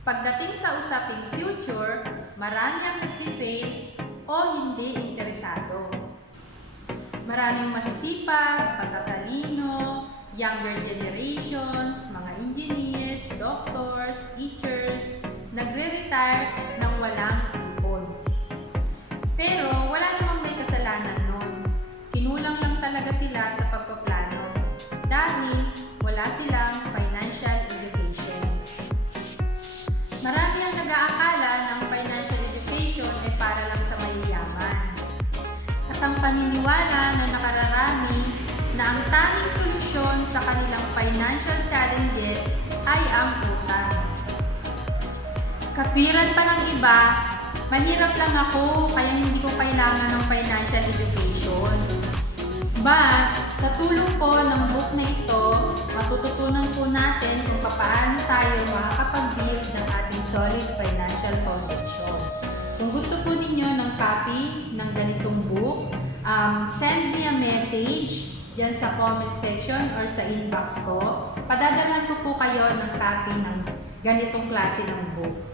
Pagdating sa usaping future, marami ang nagpifail o hindi interesado. Maraming masisipag, pagkatalino, younger generations, mga engineers, doctors, teachers, nagre-retire ng walang ipon. Pero wala namang may kasalanan nun. Kinulang lang talaga sila sa At ang paniniwala na nakararami na ang tanging solusyon sa kanilang financial challenges ay ang utang. Kapiran pa ng iba, mahirap lang ako kaya hindi ko kailangan ng financial education. But, sa tulong po ng book na ito, matututunan po natin kung paano tayo makakapag-build ng ating solid financial foundation. Um, send me a message dyan sa comment section or sa inbox ko. Padadalhan ko po kayo ng copy ng ganitong klase ng book.